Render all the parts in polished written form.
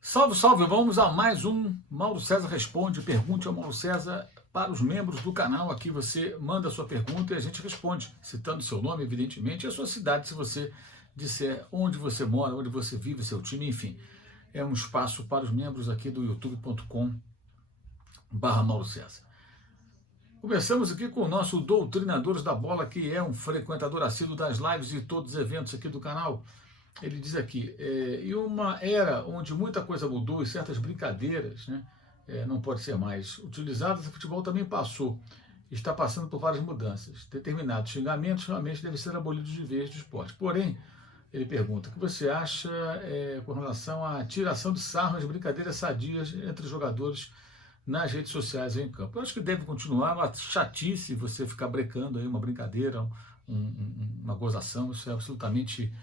Salve, salve! Vamos a mais um Mauro César Responde. Pergunte ao Mauro César para os membros do canal. Aqui você manda a sua pergunta e a gente responde, citando seu nome, evidentemente, e a sua cidade, se você disser onde você mora, onde você vive, seu time, enfim. É um espaço para os membros aqui do youtube.com/Mauro César. Começamos aqui com o nosso Doutrinadores da Bola, que é um frequentador assíduo das lives e todos os eventos aqui do canal. Ele diz aqui, em uma era onde muita coisa mudou e certas brincadeiras, né, não pode ser mais utilizadas, o futebol também passou, está passando por várias mudanças. Determinados xingamentos realmente devem ser abolidos de vez do esporte. Porém, ele pergunta, o que você acha com relação à tiração de sarro nas brincadeiras sadias entre os jogadores nas redes sociais ou em campo? Eu acho que deve continuar uma chatice você ficar brecando aí uma brincadeira, uma gozação, isso é absolutamente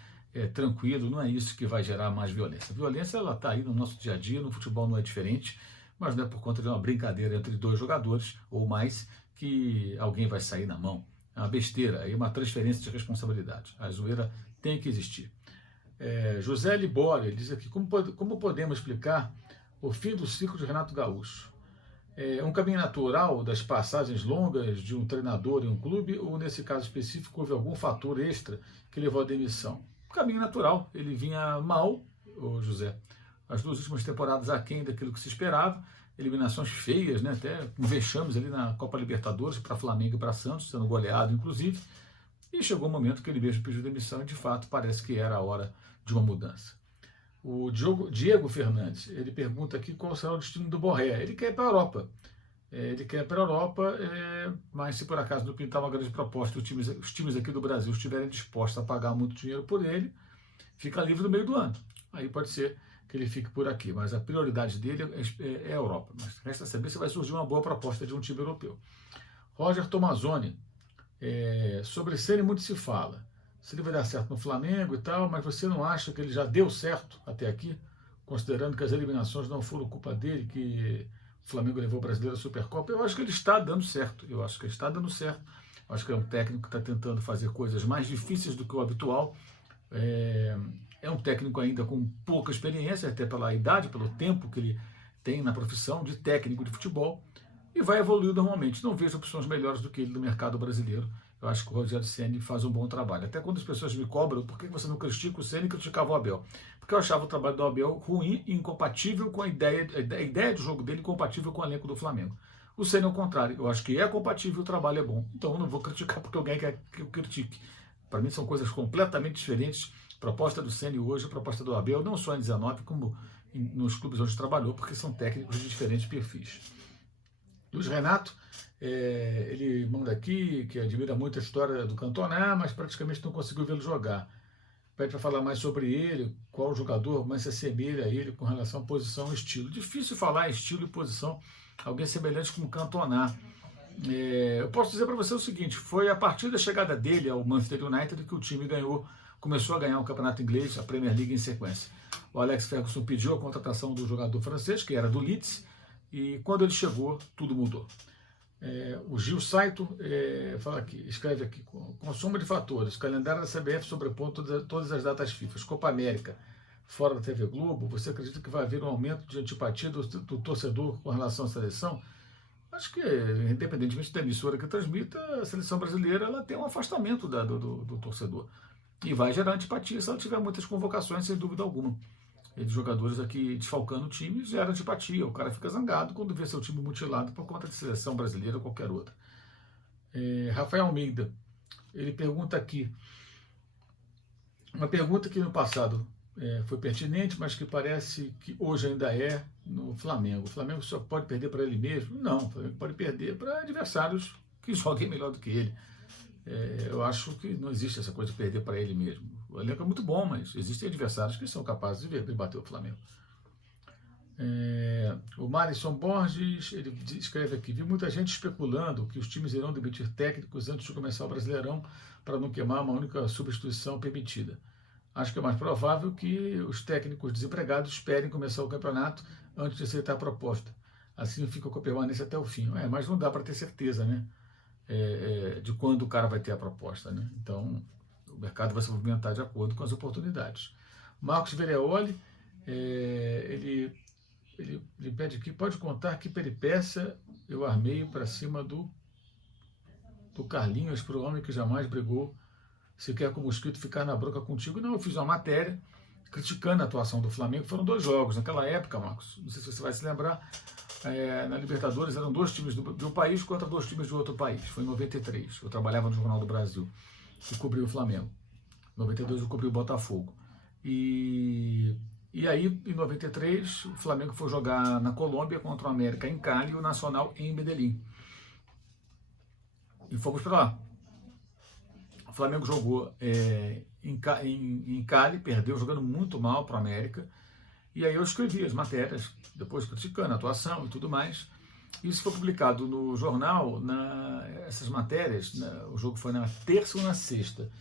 tranquilo, não é isso que vai gerar mais violência. A violência ela está aí no nosso dia a dia, no futebol não é diferente, mas não é por conta de uma brincadeira entre dois jogadores ou mais que alguém vai sair na mão. É uma besteira, é uma transferência de responsabilidade. A zoeira tem que existir. José Libório diz aqui, como podemos explicar o fim do ciclo de Renato Gaúcho? Um caminho natural das passagens longas de um treinador em um clube ou, nesse caso específico, houve algum fator extra que levou à demissão? Caminho natural, ele vinha mal, o José, as duas últimas temporadas aquém daquilo que se esperava, eliminações feias, né, até com vexames ali na Copa Libertadores para Flamengo e para Santos, sendo goleado inclusive, e chegou o momento que ele mesmo pediu demissão e de fato parece que era a hora de uma mudança. O Diego Fernandes, ele pergunta aqui qual será o destino do Borré. Ele quer ir para a Europa. Mas se por acaso não pintar uma grande proposta, os times aqui do Brasil estiverem dispostos a pagar muito dinheiro por ele, fica livre no meio do ano. Aí pode ser que ele fique por aqui, mas a prioridade dele é a Europa. Mas resta saber se vai surgir uma boa proposta de um time europeu. Roger Tomazoni, sobre Ceni muito se fala. Se ele vai dar certo no Flamengo e tal, mas você não acha que ele já deu certo até aqui, considerando que as eliminações não foram culpa dele, que o Flamengo levou o Brasileiro à Supercopa? Eu acho que ele está dando certo. Eu acho que ele está dando certo. Eu acho que é um técnico que está tentando fazer coisas mais difíceis do que o habitual. É um técnico ainda com pouca experiência, até pela idade, pelo tempo que ele tem na profissão de técnico de futebol, e vai evoluir normalmente. Não vejo opções melhores do que ele no mercado brasileiro. Eu acho que o Rogério Ceni faz um bom trabalho. Até quando as pessoas me cobram, por que você não critica o Ceni e criticava o Abel? Porque eu achava o trabalho do Abel ruim e incompatível com a ideia de jogo dele, incompatível com o elenco do Flamengo. O Ceni é o contrário. Eu acho que é compatível e o trabalho é bom. Então eu não vou criticar porque alguém quer que eu critique. Para mim são coisas completamente diferentes. A proposta do Ceni hoje, a proposta do Abel, não só em 19, como nos clubes onde trabalhou, porque são técnicos de diferentes perfis. Luiz Renato, ele manda aqui que admira muito a história do Cantona, mas praticamente não conseguiu vê-lo jogar. Pede para falar mais sobre ele, qual jogador mais se assemelha a ele com relação à posição e estilo. Difícil falar estilo e posição, alguém semelhante com o Cantona. Eu posso dizer para você o seguinte, foi a partir da chegada dele ao Manchester United que o time começou a ganhar o campeonato inglês, a Premier League em sequência. O Alex Ferguson pediu a contratação do jogador francês, que era do Leeds, e quando ele chegou, tudo mudou. O Gil Saito escreve aqui, com soma de fatores, calendário da CBF sobrepondo todas as datas FIFA, Copa América, fora da TV Globo, você acredita que vai haver um aumento de antipatia do torcedor com relação à seleção? Acho que, independentemente da emissora que transmita, a seleção brasileira ela tem um afastamento do torcedor. E vai gerar antipatia se ela tiver muitas convocações, sem dúvida alguma. De jogadores aqui desfalcando o time, gera antipatia. O cara fica zangado quando vê seu time mutilado por conta de seleção brasileira ou qualquer outra. Rafael Almeida, ele pergunta aqui, uma pergunta que no passado foi pertinente, mas que parece que hoje ainda é no Flamengo. O Flamengo só pode perder para ele mesmo? Não, o Flamengo pode perder para adversários que joguem melhor do que ele. Eu acho que não existe essa coisa de perder para ele mesmo. O elenco é muito bom, mas existem adversários que são capazes de bater o Flamengo. O Marisson Borges, ele escreve aqui, vi muita gente especulando que os times irão demitir técnicos antes de começar o Brasileirão para não queimar uma única substituição permitida. Acho que é mais provável que os técnicos desempregados esperem começar o campeonato antes de aceitar a proposta. Assim fica com a permanência até o fim. Mas não dá para ter certeza, né? De quando o cara vai ter a proposta, né? Então, o mercado vai se movimentar de acordo com as oportunidades. Marcos Vereoli, Ele pede aqui, pode contar que peripécia eu armei para cima do Carlinhos, para o homem que jamais brigou, se quer com o mosquito ficar na bronca contigo. Não, eu fiz uma matéria criticando a atuação do Flamengo. Foram 2 jogos. Naquela época, Marcos, não sei se você vai se lembrar, na Libertadores eram 2 times do país contra 2 times de outro país. Foi em 93. Eu trabalhava no Jornal do Brasil e cobri o Flamengo. Em 92 eu cobri o Botafogo. E aí, em 93, o Flamengo foi jogar na Colômbia contra o América em Cali e o Nacional em Medellín. E fomos para lá. O Flamengo jogou em Cali, perdeu jogando muito mal para o América. E aí eu escrevi as matérias, depois criticando a atuação e tudo mais. Isso foi publicado no jornal, essas matérias, o jogo foi na terça ou na sexta.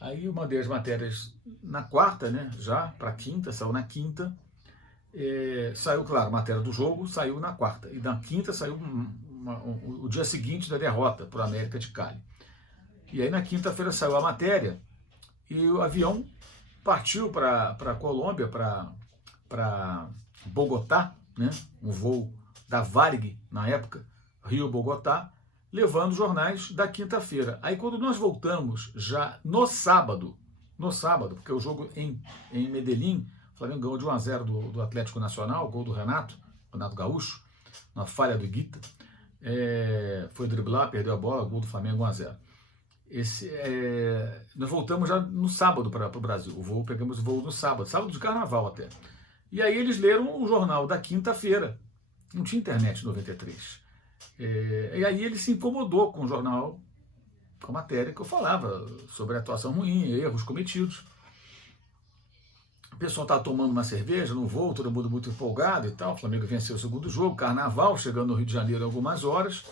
Aí eu mandei as matérias na quarta, né, já para quinta, saiu na quinta. Saiu, claro, a matéria do jogo saiu na quarta. E na quinta saiu o dia seguinte da derrota para o América de Cali. E aí na quinta-feira saiu a matéria e o avião partiu para a Colômbia, para Bogotá, né, um voo da Varig na época, Rio-Bogotá, levando jornais da quinta-feira. Aí quando nós voltamos, já no sábado, porque o jogo em Medellín, o Flamengo ganhou de 1-0 do Atlético Nacional, gol do Renato Gaúcho, na falha do Higuita, foi driblar, perdeu a bola, gol do Flamengo 1-0. Nós voltamos já no sábado para o Brasil, pegamos o voo no sábado de carnaval até. E aí eles leram o jornal da quinta-feira, não tinha internet em 93. E aí ele se incomodou com o jornal, com a matéria que eu falava sobre a atuação ruim, erros cometidos. O pessoal estava tomando uma cerveja no voo, todo mundo muito empolgado e tal. O Flamengo venceu o segundo jogo, carnaval, chegando no Rio de Janeiro em algumas horas.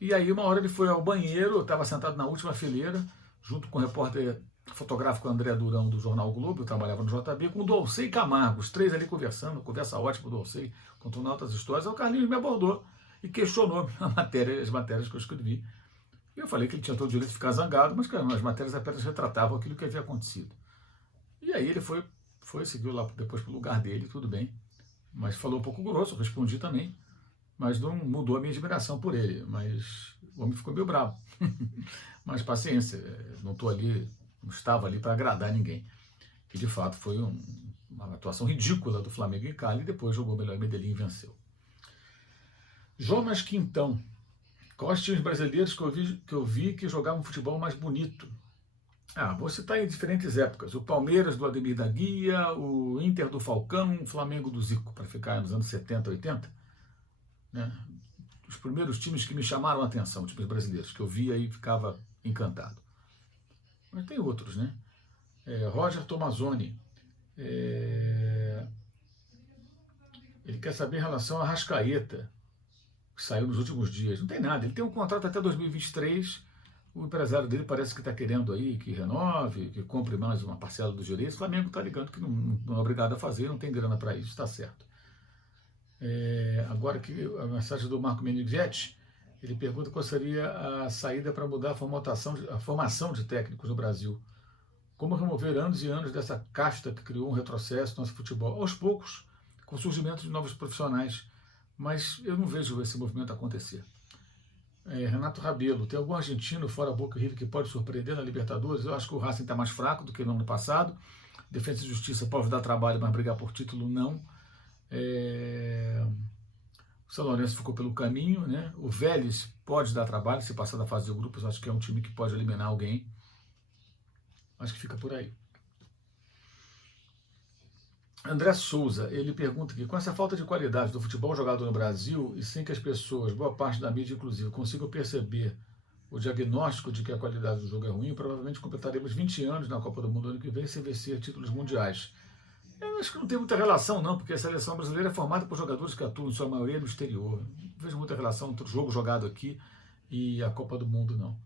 E aí uma hora ele foi ao banheiro, eu estava sentado na última fileira, junto com o repórter fotográfico André Durão do Jornal Globo, eu trabalhava no JB, com o Dolcei Camargo, os 3 ali conversando, conversa ótima do Dolcei, contando altas histórias. Aí o Carlinhos me abordou e questionou as matérias que eu escrevi. E eu falei que ele tinha todo o direito de ficar zangado, mas cara, as matérias apenas retratavam aquilo que havia acontecido. E aí ele foi seguiu lá depois para o lugar dele, tudo bem, mas falou um pouco grosso, eu respondi também, mas não mudou a minha admiração por ele, mas o homem ficou meio bravo. Mas paciência, não estava ali para agradar ninguém. E de fato foi uma atuação ridícula do Flamengo em Cali, e depois jogou melhor em Medellín e venceu. Jonas Quintão, quais times brasileiros que eu vi que jogavam futebol mais bonito? Vou citar em diferentes épocas. O Palmeiras do Ademir da Guia, o Inter do Falcão, o Flamengo do Zico, para ficar nos anos 70, 80. Né? Os primeiros times que me chamaram a atenção, times brasileiros, que eu via e ficava encantado. Mas tem outros, né? Roger Tomazoni. Ele quer saber em relação a Arrascaeta, que saiu nos últimos dias. Não tem nada, ele tem um contrato até 2023, o empresário dele parece que está querendo aí que renove, que compre mais uma parcela dos direitos. O Flamengo está ligando que não é obrigado a fazer, não tem grana para isso, está certo. Agora que a mensagem do Marco Meneghetti, ele pergunta qual seria a saída para mudar a formação de técnicos no Brasil. Como remover anos e anos dessa casta que criou um retrocesso no nosso futebol? Aos poucos, com o surgimento de novos profissionais. Mas eu não vejo esse movimento acontecer. Renato Rabelo, tem algum argentino fora Boca e River que pode surpreender na Libertadores? Eu acho que o Racing está mais fraco do que no ano passado. Defesa e Justiça pode dar trabalho, mas brigar por título não. O São Lourenço ficou pelo caminho, né? O Vélez pode dar trabalho, se passar da fase de grupos, acho que é um time que pode eliminar alguém. Acho que fica por aí. André Souza, ele pergunta aqui, com essa falta de qualidade do futebol jogado no Brasil e sem que as pessoas, boa parte da mídia inclusive, consigam perceber o diagnóstico de que a qualidade do jogo é ruim, provavelmente completaremos 20 anos na Copa do Mundo ano que vem sem vencer títulos mundiais. Eu acho que não tem muita relação não, porque a seleção brasileira é formada por jogadores que atuam, em sua maioria, no exterior. Não vejo muita relação entre o jogo jogado aqui e a Copa do Mundo, não.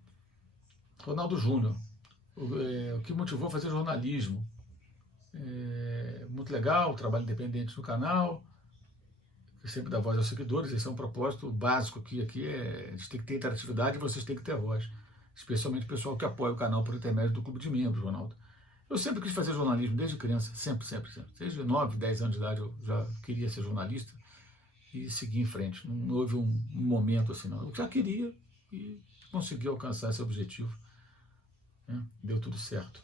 Ronaldo Júnior, o que motivou a fazer jornalismo? Muito legal, o trabalho independente no canal, que sempre dá voz aos seguidores, esse é um propósito básico aqui a gente tem que ter interatividade e vocês têm que ter voz, especialmente o pessoal que apoia o canal por intermédio do clube de membros, Ronaldo. Eu sempre quis fazer jornalismo, desde criança, sempre, sempre, sempre. Desde 9, 10 anos de idade eu já queria ser jornalista e seguir em frente. Não houve um momento assim, não. Eu já queria e consegui alcançar esse objetivo. Né? Deu tudo certo.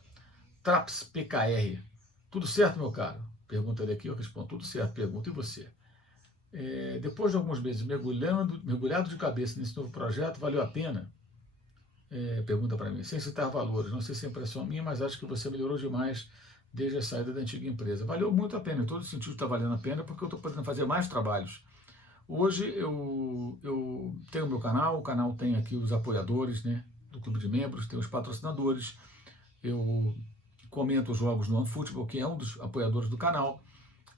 Traps PKR. Tudo certo, meu caro? Pergunta ele aqui, eu respondo. Tudo certo, pergunta. E você? Depois de alguns meses mergulhado de cabeça nesse novo projeto, valeu a pena? Pergunta para mim. Sem citar valores, não sei se é impressão minha, mas acho que você melhorou demais desde a saída da antiga empresa. Valeu muito a pena, em todo sentido está valendo a pena, porque eu estou podendo fazer mais trabalhos. Hoje eu tenho o meu canal, o canal tem aqui os apoiadores, né, do Clube de Membros, tem os patrocinadores, eu comento os jogos no OneFootball, que é um dos apoiadores do canal.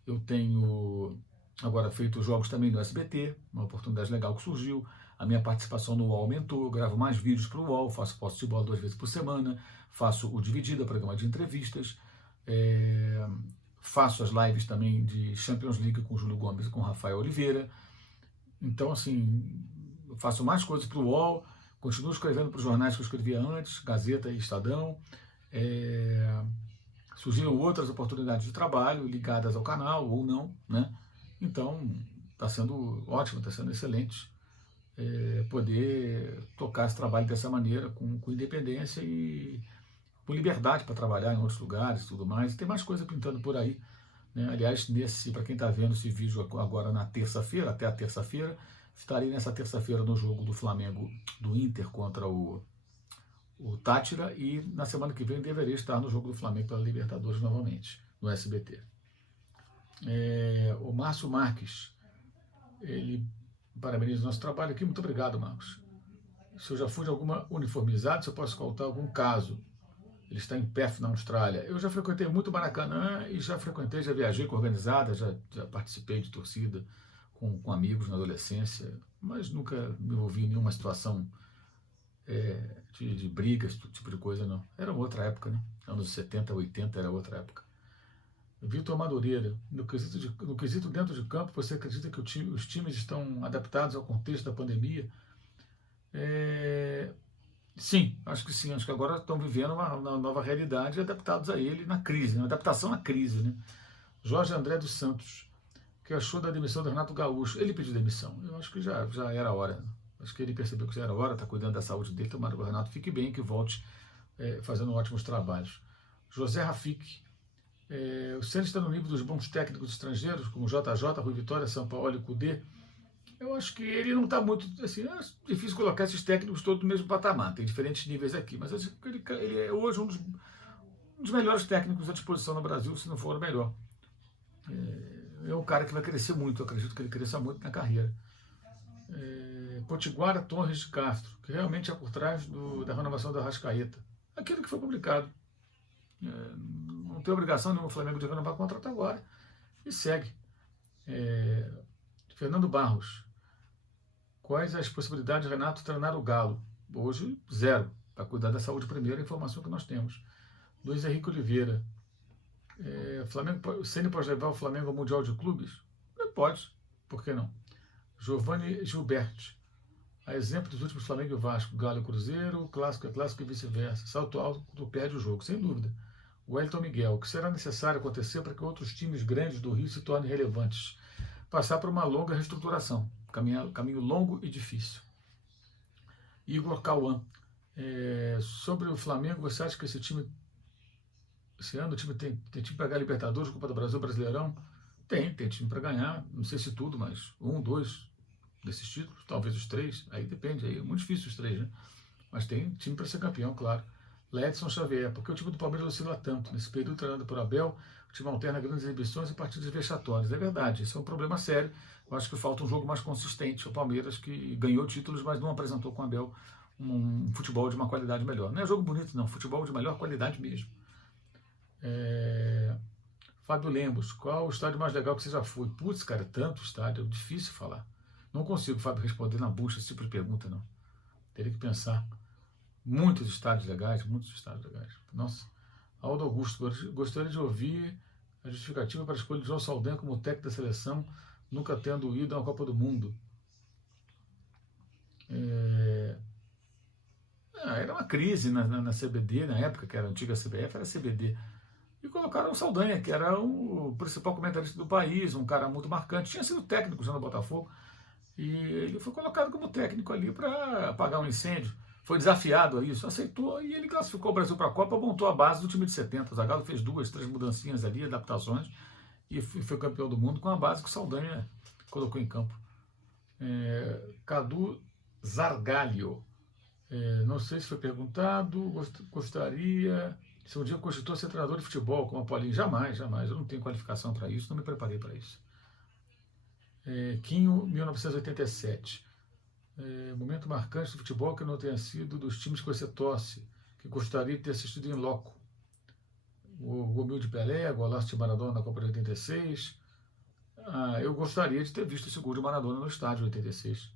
Eu tenho agora feito os jogos também no SBT, uma oportunidade legal que surgiu. A minha participação no UOL aumentou, eu gravo mais vídeos para o UOL, faço posse de bola 2 vezes por semana, faço o Dividida, programa de entrevistas, faço as lives também de Champions League com o Júlio Gomes e com o Rafael Oliveira. Então, assim, eu faço mais coisas para o UOL, continuo escrevendo para os jornais que eu escrevia antes, Gazeta e Estadão. Surgiram outras oportunidades de trabalho ligadas ao canal ou não, né? Então, está sendo ótimo, está sendo excelente poder tocar esse trabalho dessa maneira, com independência e com liberdade para trabalhar em outros lugares e tudo mais. E tem mais coisa pintando por aí. Né? Aliás, para quem está vendo esse vídeo agora na terça-feira, até a terça-feira, estarei nessa terça-feira no jogo do Flamengo, do Inter contra o Tátira, e na semana que vem deverei estar no jogo do Flamengo pela Libertadores novamente, no SBT. O Márcio Marques, ele parabeniza o nosso trabalho aqui. Muito obrigado, Marcos. Se eu já fui de alguma uniformizada, se eu posso contar algum caso. Ele está em Perth, na Austrália. Eu já frequentei muito Maracanã e já viajei com organizada, já participei de torcida com amigos na adolescência, mas nunca me envolvi em nenhuma situação de brigas, tipo de coisa, não. Era outra época, né? Anos 70, 80 era outra época. Vitor Madureira, no quesito dentro de campo, você acredita que os times estão adaptados ao contexto da pandemia? Sim, acho que sim. Acho que agora estão vivendo uma nova realidade, adaptados a ele na crise, uma adaptação à crise, né? Jorge André dos Santos, que achou da demissão do Renato Gaúcho? Ele pediu demissão. Eu acho que já era a hora. Acho que ele percebeu que já era a hora, está cuidando da saúde dele, tomara que o Renato fique bem, que volte fazendo ótimos trabalhos. José Rafik, o Santos está no nível dos bons técnicos estrangeiros, como JJ, Rui Vitória, São Paulo e Cudê. Eu acho que ele não está muito, assim, é difícil colocar esses técnicos todos no mesmo patamar, tem diferentes níveis aqui, mas acho que ele é hoje um dos melhores técnicos à disposição no Brasil, se não for o melhor. É um cara que vai crescer muito, eu acredito que ele cresça muito na carreira. Potiguara Torres de Castro, que realmente é por trás da renovação da Arrascaeta. Aquilo que foi publicado. Não tem obrigação nenhuma o Flamengo de renovar o contrato agora. E segue. Fernando Barros. Quais as possibilidades de Renato treinar o Galo? Hoje, zero. Para cuidar da saúde primeiro, a informação que nós temos. Luiz Henrique Oliveira. O Ceni pode levar o Flamengo ao Mundial de Clubes? Pode. Por que não? Giovanni Gilberti. A exemplo dos últimos Flamengo e Vasco, Galo e Cruzeiro, clássico é clássico e vice-versa. Salto alto perde o jogo, sem dúvida. O Wellington Miguel, o que será necessário acontecer para que outros times grandes do Rio se tornem relevantes? Passar por uma longa reestruturação, caminho longo e difícil. Igor Cauã, sobre o Flamengo, você acha que esse ano o time tem time para ganhar Libertadores, Copa do Brasil, Brasileirão? Tem time para ganhar, não sei se tudo, mas 1, 2 desses títulos, talvez os 3, aí depende, aí é muito difícil os 3, né? Mas tem time para ser campeão, claro. Ledson Xavier, porque o time do Palmeiras oscila tanto? Nesse período treinado por Abel, o time alterna grandes exibições e partidas vexatórias. É verdade, isso é um problema sério. Eu acho que falta um jogo mais consistente. O Palmeiras que ganhou títulos, mas não apresentou com Abel um futebol de uma qualidade melhor. Não é jogo bonito, não. Futebol de melhor qualidade mesmo. Fábio Lemos, qual o estádio mais legal que você já foi? Putz, cara, tanto estádio, é difícil falar. Não consigo, Fábio, responder na bucha esse tipo de pergunta, não. Teria que pensar. Muitos estádios legais. Nossa. Aldo Augusto, gostaria de ouvir a justificativa para a escolha de João Saldanha como técnico da seleção, nunca tendo ido a uma Copa do Mundo. Era uma crise na CBD, na época, que era a antiga CBF, era CBD. e colocaram o Saldanha, que era o principal comentarista do país, um cara muito marcante, tinha sido técnico já no Botafogo, e ele foi colocado como técnico ali para apagar um incêndio. Foi desafiado a isso, aceitou e ele classificou o Brasil para a Copa, montou a base do time de 70. O Zagallo fez 2, 3 mudancinhas ali, adaptações, e foi campeão do mundo com a base que o Saldanha colocou em campo. Cadu Zargalho. Não sei se foi perguntado, gostaria, se um dia cogitou ser treinador de futebol como a Paulinho. Jamais, jamais, eu não tenho qualificação para isso, não me preparei para isso. Quinho, 1987. Momento marcante do futebol que não tenha sido dos times que você torce, que gostaria de ter assistido em loco. O gol de Pelé, o golaço de Maradona na Copa de 86. Eu gostaria de ter visto esse gol de Maradona no estádio de 86.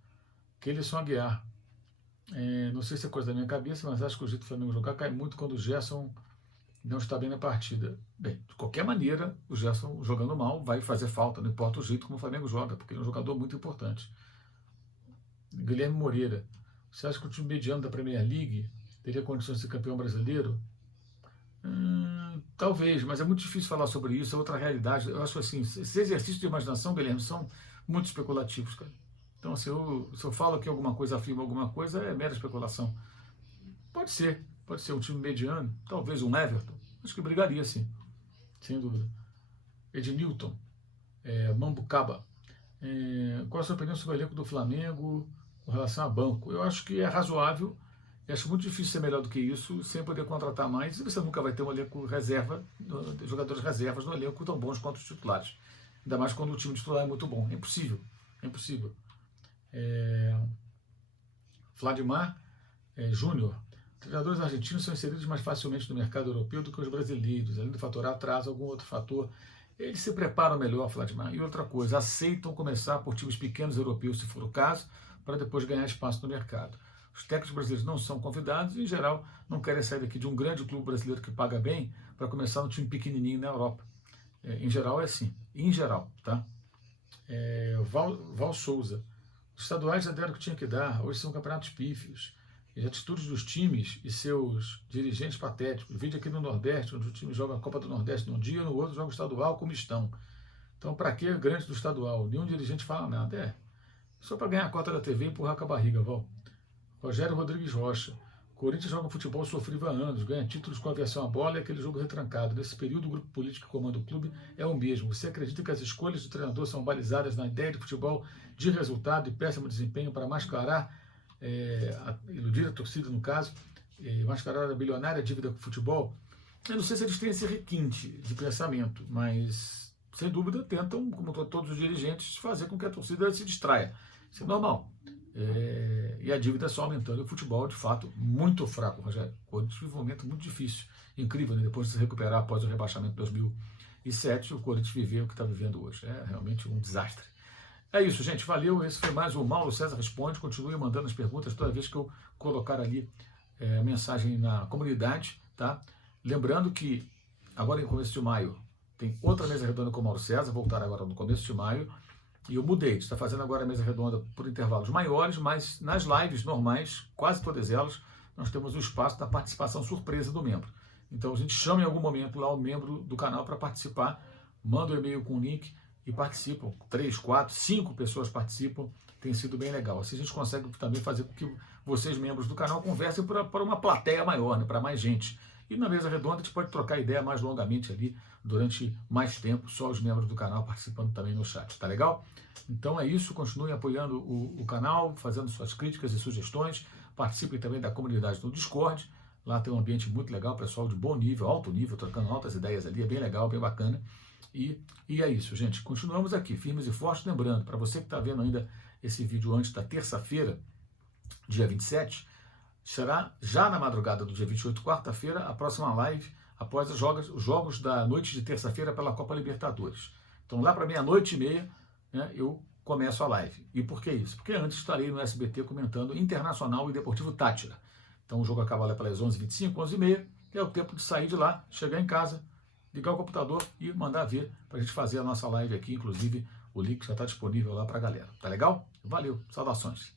Kellyson Aguiar. Não sei se é coisa da minha cabeça, mas acho que o jeito do Flamengo jogar cai muito quando o Gerson não está bem na partida. Bem, de qualquer maneira, o Gerson jogando mal vai fazer falta, não importa o jeito como o Flamengo joga, porque ele é um jogador muito importante. Guilherme Moreira. Você acha que o time mediano da Premier League teria condições de ser campeão brasileiro? Talvez, mas é muito difícil falar sobre isso, é outra realidade. Eu acho assim, esse exercício de imaginação, Guilherme, são muito especulativos, cara. Então, se eu falo que alguma coisa afirma alguma coisa, é mera especulação. Pode ser um time mediano, talvez um Everton, acho que brigaria sim, sem dúvida. Ednilton, Mambucaba. Qual a sua opinião sobre o elenco do Flamengo com relação a banco? Eu acho que é razoável, eu acho muito difícil ser melhor do que isso, sem poder contratar mais, e você nunca vai ter um elenco reserva, jogadores reservas no elenco tão bons quanto os titulares. Ainda mais quando o time titular é muito bom. É impossível. Vladimar Júnior. Treinadores argentinos são inseridos mais facilmente no mercado europeu do que os brasileiros, além do fator atraso, algum outro fator. Eles se preparam melhor, Vladimar. E outra coisa, aceitam começar por times pequenos europeus, se for o caso, para depois ganhar espaço no mercado. Os técnicos brasileiros não são convidados e, em geral, não querem sair daqui de um grande clube brasileiro que paga bem para começar no time pequenininho na Europa. Em geral é assim. Em geral, tá? Val Souza. Os estaduais já deram o que tinha que dar. Hoje são campeonatos pífios. As atitudes dos times e seus dirigentes patéticos. Vídeo aqui no Nordeste, onde o time joga a Copa do Nordeste num dia, no outro joga o estadual como estão. Então, para que grande do estadual? Nenhum dirigente fala nada. Só para ganhar a cota da TV e empurrar com a barriga, Val. Rogério Rodrigues Rocha. O Corinthians joga um futebol sofrível há anos, ganha títulos com aversão à bola e aquele jogo retrancado. Nesse período, o grupo político que comanda o clube é o mesmo. Você acredita que as escolhas do treinador são balizadas na ideia de futebol de resultado e péssimo desempenho para mascarar, iludir a torcida no caso, mascarar a bilionária dívida com o futebol? Eu não sei se eles têm esse requinte de pensamento, mas sem dúvida tentam, como todos os dirigentes, fazer com que a torcida se distraia. Isso é normal. E a dívida só aumentando. E o futebol, de fato, muito fraco, Rogério. O Corinthians vive um momento muito difícil. Incrível, né? Depois de se recuperar após o rebaixamento de 2007, o Corinthians viveu o que está vivendo hoje. É realmente um desastre. É isso, gente. Valeu. Esse foi mais o Mauro César Responde. Continue mandando as perguntas toda vez que eu colocar ali a mensagem na comunidade, tá? Lembrando que agora em começo de maio tem outra mesa redonda com o Mauro César, voltar agora no começo de maio. E eu mudei, está fazendo agora a mesa redonda por intervalos maiores, mas nas lives normais, quase todas elas, nós temos o espaço da participação surpresa do membro. Então a gente chama em algum momento lá o membro do canal para participar, manda um e-mail com o link e participam. 3, 4, 5 pessoas participam, tem sido bem legal. Assim a gente consegue também fazer com que vocês, membros do canal, conversem para uma plateia maior, né, para mais gente. E na mesa redonda a gente pode trocar ideia mais longamente ali, durante mais tempo, só os membros do canal participando também no chat, tá legal? Então é isso, continuem apoiando o canal, fazendo suas críticas e sugestões, participem também da comunidade do Discord, lá tem um ambiente muito legal, pessoal de bom nível, alto nível, trocando altas ideias ali, é bem legal, bem bacana. E é isso, gente, continuamos aqui, firmes e fortes, lembrando, para você que está vendo ainda esse vídeo antes da terça-feira, dia 27, será já na madrugada do dia 28, quarta-feira, a próxima live após os jogos da noite de terça-feira pela Copa Libertadores. Então lá para 00:30, né, eu começo a live. E por que isso? Porque antes estarei no SBT comentando Internacional e Deportivo Táchira. Então o jogo acaba lá pelas 11h25, 11h30, e é o tempo de sair de lá, chegar em casa, ligar o computador e mandar ver para a gente fazer a nossa live aqui. Inclusive o link já está disponível lá para a galera. Tá legal? Valeu, saudações.